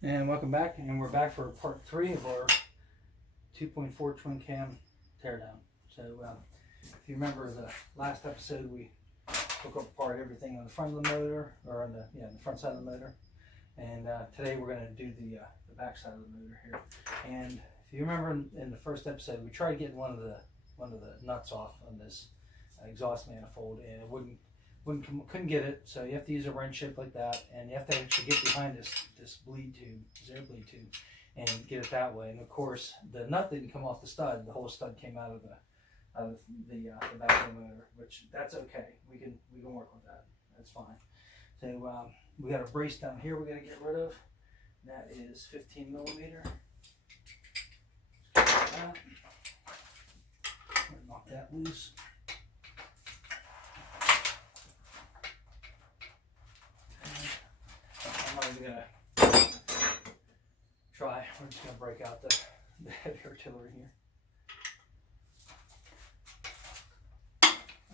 And welcome back, and we're back for part 3 of our 2.4 twin cam teardown. So if you remember the last episode, we took apart everything on the front of the motor, or on the front side of the motor, and today we're going to do the back side of the motor here. And if you remember in the first episode, we tried getting one of the nuts off on this exhaust manifold, and it couldn't get it, so you have to use a wrench shape like that, and you have to actually get behind this bleed tube, this air bleed tube, and get it that way. And of course, the nut didn't come off the stud; the whole stud came out of the back of the motor, which that's okay. We can work with that. That's fine. So we got a brace down here we got to get rid of. That is 15 millimeter. Knock that loose. I'm gonna try. We're just gonna break out the heavy artillery here.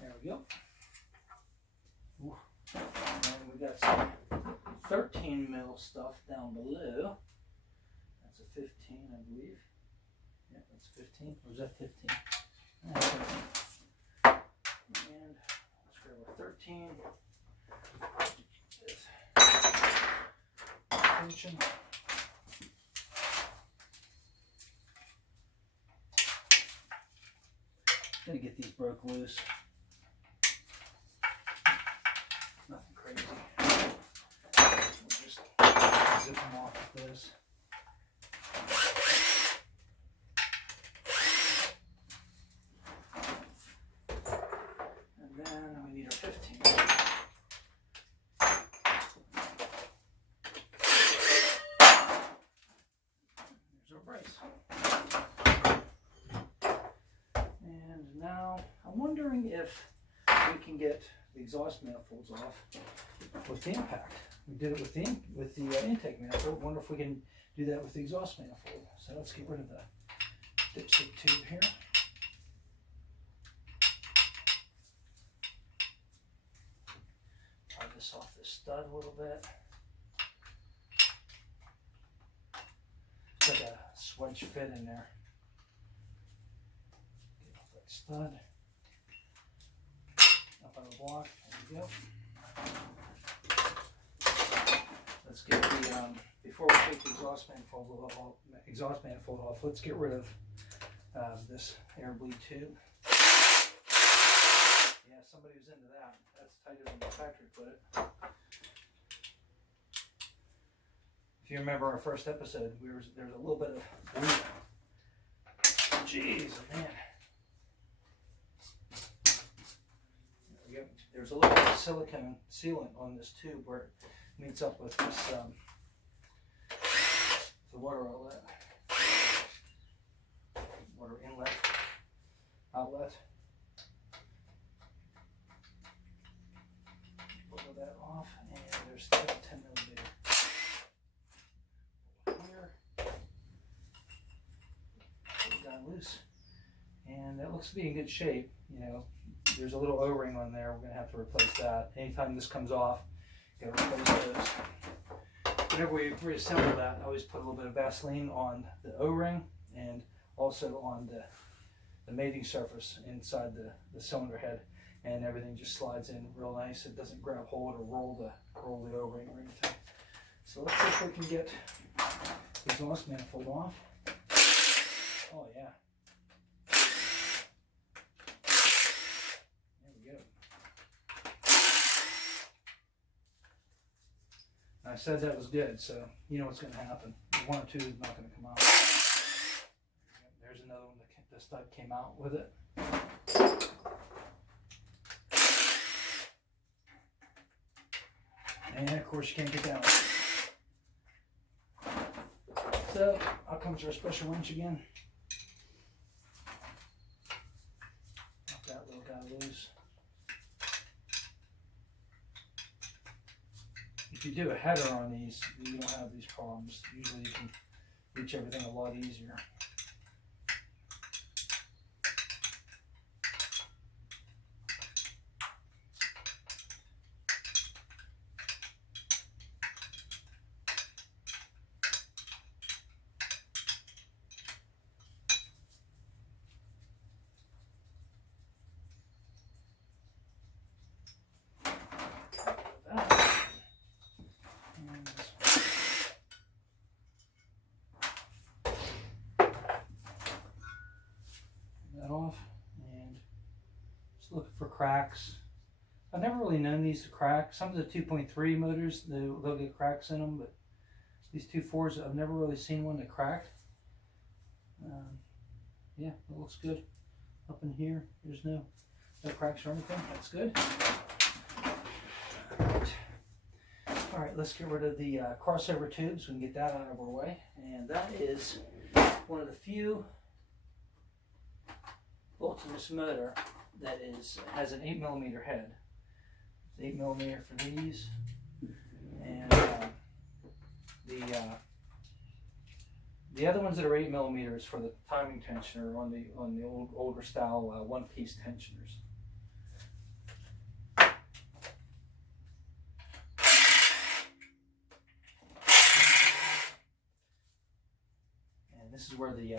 There we go. Ooh. And we got some 13 mil stuff down below. That's a 15, I believe. Yeah, that's 15. Or is that 15? That's 15. And let's grab our 13. Tension. Gonna get these broke loose. Nothing crazy. We'll just zip them off with this. And then we need our 15. And now I'm wondering if we can get the exhaust manifolds off with the impact. We did it with the intake manifold. Wonder if we can do that with the exhaust manifold. So let's get rid of the dipstick tube here. Pry this off the stud a little bit. It's like a swedge fit in there. Get off that stud. Up on the block. There we go. Let's get the before we take the exhaust manifold off, let's get rid of this air bleed tube. Yeah, somebody was into that. That's tighter than the factory put it. If you remember our first episode, there's a little bit of bleed. Jeez, man. There we go. There's a little bit of silicone sealant on this tube where it meets up with this the water outlet, water inlet, outlet. Pull that off, and there's still 10 millimeter. Here, pull it down loose, and that looks to be in good shape. You know, there's a little O-ring on there. We're going to have to replace that. Anytime this comes off, you got to replace those. Whenever we reassemble that, I always put a little bit of Vaseline on the O-ring and also on the mating surface inside the cylinder head, and everything just slides in real nice. It doesn't grab hold or roll the O-ring or anything. So let's see if we can get the exhaust manifold off. Oh yeah. I said that was good, so you know what's going to happen. One or two is not going to come out. There's another one that the stud came out with it. And of course you can't get that one. So out comes our special wrench again. Knock that little guy loose. If you do a header on these, you don't have these problems. Usually you can reach everything a lot easier. cracks. I've never really known these to crack. Some of the 2.3 motors, they'll get cracks in them, but these 2.4s, I've never really seen one that cracked. Yeah, it looks good. Up in here, there's no cracks or anything. That's good. All right, let's get rid of the crossover tubes. We can get that out of our way. And that is one of the few bolts in this motor that has an 8mm head. It's 8mm for these, and the other ones that are 8mm is for the timing tensioner on the older style one-piece tensioners. And this is where the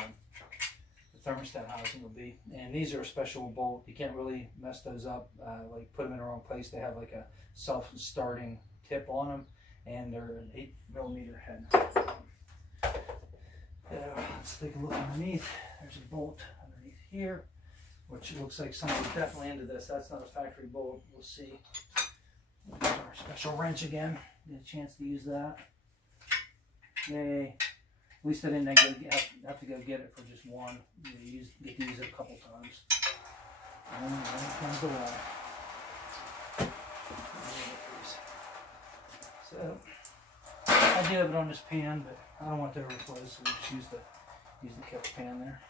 thermostat housing will be, and these are a special bolt. You can't really mess those up, like put them in the wrong place. They have like a self-starting tip on them, and they're an 8mm head. Let's take a look underneath. There's a bolt underneath here, which looks like somebody definitely into this. That's not a factory bolt. We'll see. There's our special wrench again. Get a chance to use that. Yay. At least I didn't have to go get it for just one. You get to use it a couple times. And then comes the wire. So I do have it on this pan, but I don't want to overflow, so we'll just use the kettle pan there.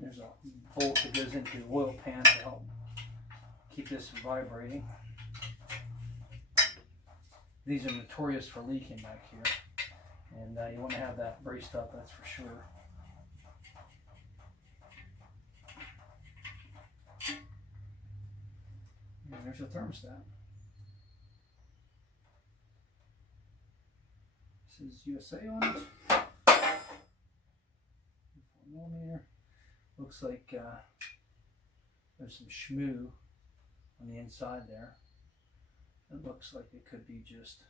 There's a bolt that goes into the oil pan to help keep this vibrating. These are notorious for leaking back here, and you want to have that braced up, that's for sure. And there's a thermostat. This is USA on it. 4mm. Looks like there's some shmoo on the inside there. It looks like it could be just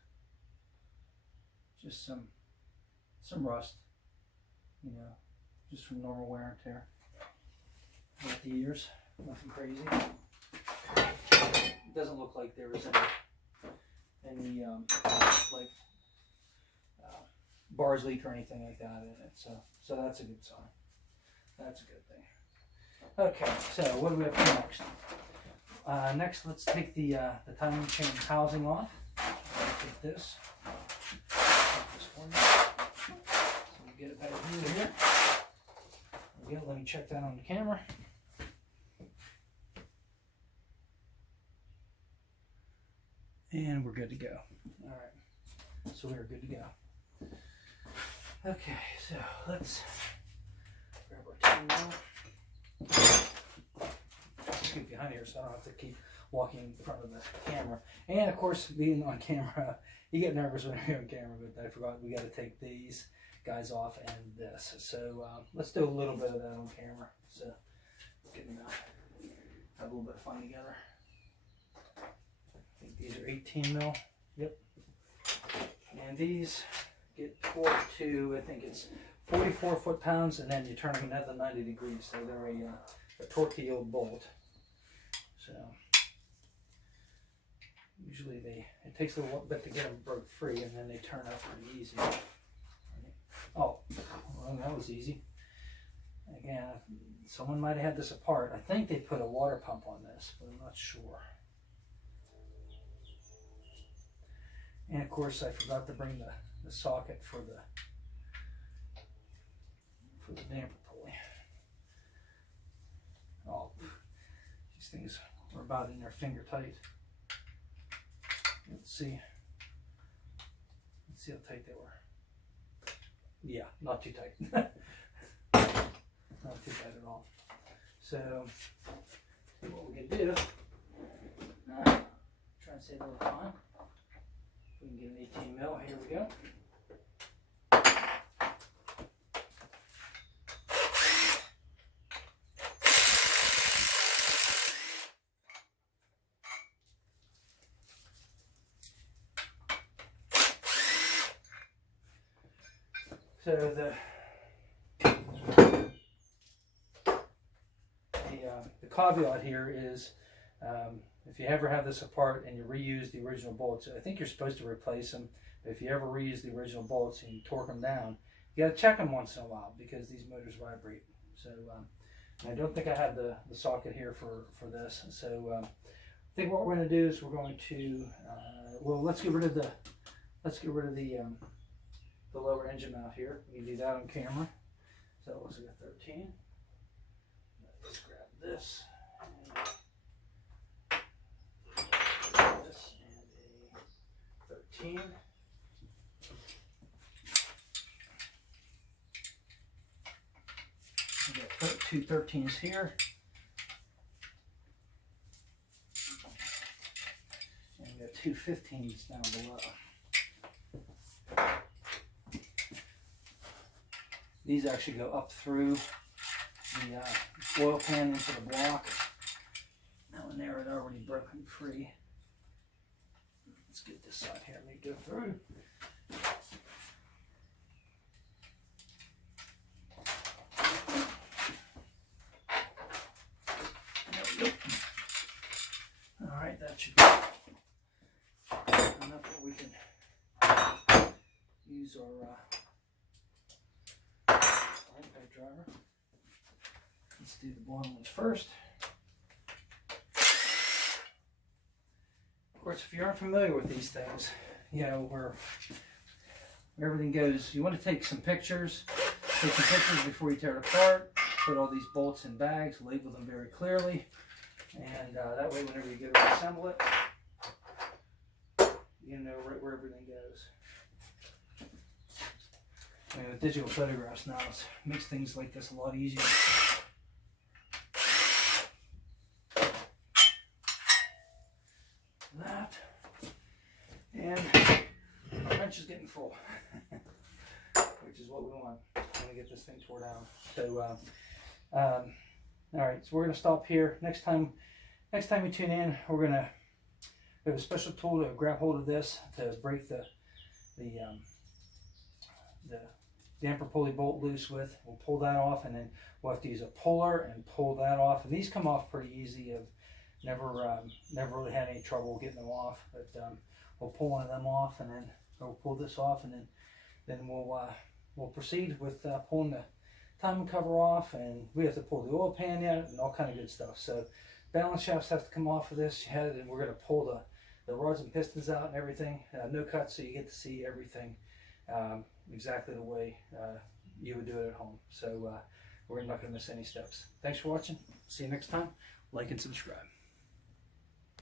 some rust, you know, just from normal wear and tear. With the years, nothing crazy. It doesn't look like there was any like bars leak or anything like that in it. So that's a good sign. That's a good thing. Okay, so what do we have next? Next, let's take the timing chain housing off. Take this. So we get it back here. There we go. Let me check that on the camera. And we're good to go. All right, so we're good to go. Okay, so let's grab our 10mm. Scoot behind here so I don't have to keep walking in front of the camera. And of course, being on camera, you get nervous when you're on camera, but I forgot we got to take these guys off and this. So let's do a little bit of that on camera. So getting have a little bit of fun together. I think these are 18mm. Yep. And these get torqued to, I think it's 44 foot-pounds, and then you turn them another 90 degrees. So they're a torque-to-yield bolt. So usually it takes a little bit to get them broke free, and then they turn out pretty easy. Oh, well, that was easy. Again, someone might have had this apart. I think they put a water pump on this, but I'm not sure. And of course, I forgot to bring the socket for the damper pulley. Oh, these things were about in there finger tight. Let's see how tight they were. Yeah, not too tight. Not too tight at all. So, what we're gonna do? Try and save a little time. We can get an 18mm. Here we go. So the caveat here is if you ever have this apart and you reuse the original bolts, I think you're supposed to replace them. But if you ever reuse the original bolts and you torque them down, you got to check them once in a while because these motors vibrate. So I don't think I have the socket here for this. So I think what we're going to do is we're going to well, let's get rid of the lower engine mount here. We can do that on camera. So it looks like a 13. Let's grab this. This and a 13. We got two 13s here. And we got two 15s down below. These actually go up through the oil pan into the block. Now in there it already broken free. Let's get this side here, let me go through. There we go. Alright, that should be enough that we can use our impact driver. Let's do the bottom ones first. Of course, if you aren't familiar with these things, you know, where everything goes, you want to take some pictures. Take some pictures before you tear it apart. Put all these bolts in bags, label them very clearly, and that way whenever you go to assemble it, you know right where everything goes. I mean, with digital photographs now, it makes things like this a lot easier. That, and our wrench is getting full, which is what we want. I'm going to get this thing tore down. So, all right, so we're going to stop here. Next time you tune in, we have a special tool to grab hold of this to break the damper pulley bolt loose with. We'll pull that off, and then we'll have to use a puller and pull that off. And these come off pretty easy. I've never really had any trouble getting them off. But we'll pull one of them off, and then we'll pull this off, and then we'll proceed with pulling the timing cover off, and we have to pull the oil pan out and all kind of good stuff. So balance shafts have to come off of this, and we're going to pull the rods and pistons out and everything. No cuts, so you get to see everything exactly the way you would do it at home. So we're not going to miss any steps. Thanks for watching. See you next time. Like and subscribe.